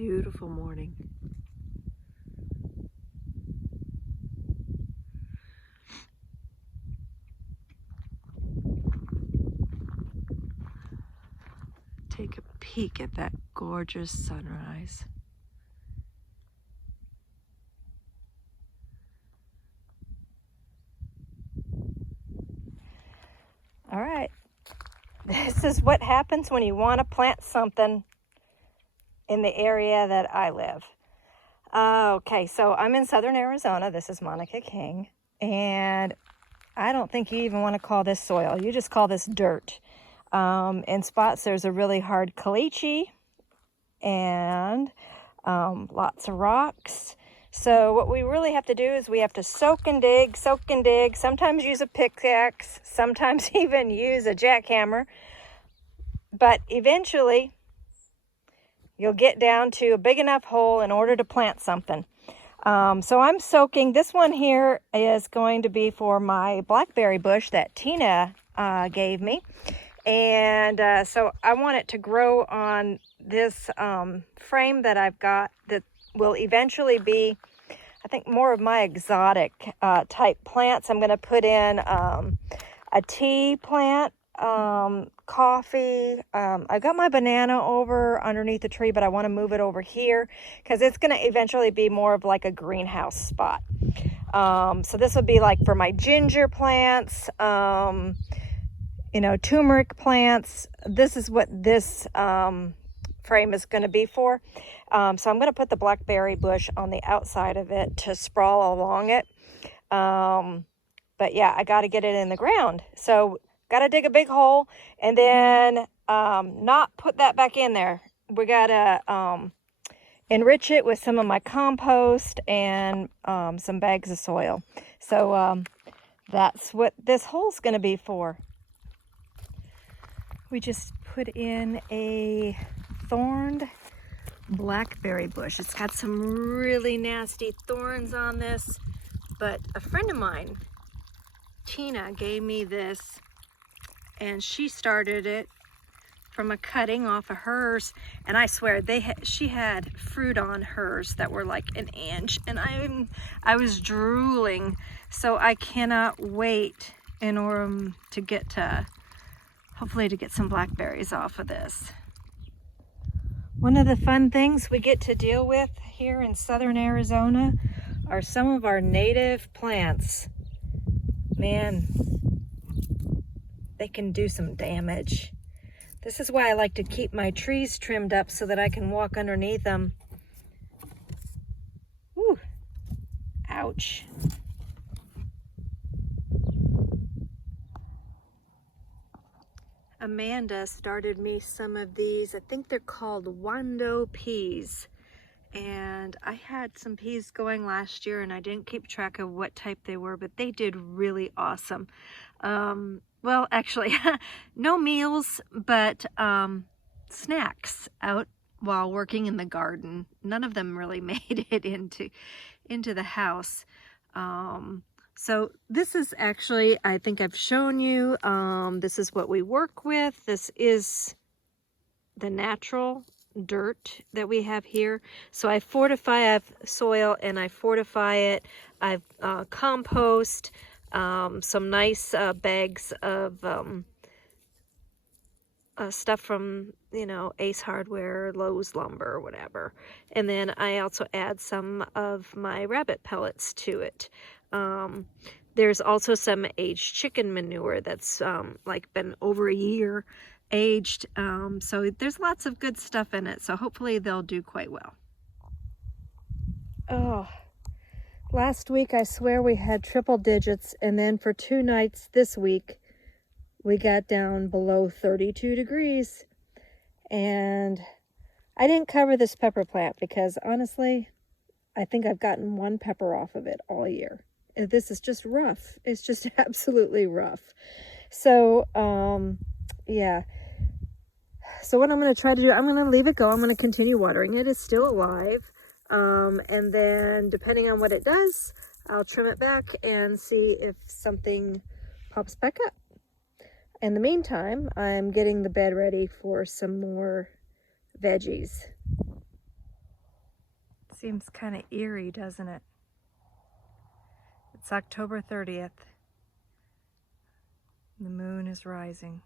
beautiful morning. Take a peek at that gorgeous sunrise. All right, this is what happens when you want to plant something in the area that I live. Okay, so I'm in southern Arizona. This is Monica King, and I don't think you even want to call this soil. You just call this dirt. In spots, there's a really hard caliche and lots of rocks. So what we really have to do is we have to soak and dig, sometimes use a pickaxe, sometimes even use a jackhammer. But eventually, you'll get down to a big enough hole in order to plant something. So I'm soaking. This one here is going to be for my blackberry bush that Tina gave me. And so I want it to grow on this frame that I've got that will eventually be, I think, more of my exotic type plants. I'm going to put in a tea plant, coffee. I got my banana over underneath the tree, but I want to move it over here because it's going to eventually be more of like a greenhouse spot. So this would be like for my ginger plants, turmeric plants. This is what this frame is going to be for. So I'm going to put the blackberry bush on the outside of it to sprawl along it. But yeah, I got to get it in the ground. So got to dig a big hole and then not put that back in there. We got to enrich it with some of my compost and some bags of soil. So that's what this hole's going to be for. We just put in a thorned blackberry bush. It's got some really nasty thorns on this, but a friend of mine, Tina, gave me this, and she started it from a cutting off of hers, and I swear she had fruit on hers that were like an inch, and I was drooling. So I cannot wait in order to get to hopefully to get some blackberries off of this. One of the fun things we get to deal with here in southern Arizona are some of our native plants. Man, they can do some damage. This is why I like to keep my trees trimmed up so that I can walk underneath them. Whew. Ouch. Amanda started me some of these. I think they're called Wando peas. And I had some peas going last year and I didn't keep track of what type they were, but they did really awesome. Well, actually, no meals, but snacks out while working in the garden. None of them really made it into the house. So this is actually, I think I've shown you, this is what we work with. This is the natural dirt that we have here. So I have soil and I fortify it. I've compost, some nice bags of stuff from, Ace Hardware, Lowe's Lumber, whatever. And then I also add some of my rabbit pellets to it. There's also some aged chicken manure that's been over a year aged. So there's lots of good stuff in it. So hopefully they'll do quite well. Oh, last week I swear we had triple digits. And then for 2 nights this week, we got down below 32 degrees. And I didn't cover this pepper plant because honestly, I think I've gotten 1 pepper off of it all year. This is just rough. It's just absolutely rough. So, yeah. So what I'm going to try to do, I'm going to leave it go. I'm going to continue watering it. It's still alive. And then depending on what it does, I'll trim it back and see if something pops back up. In the meantime, I'm getting the bed ready for some more veggies. Seems kind of eerie, doesn't it? It's October 30th. The moon is rising.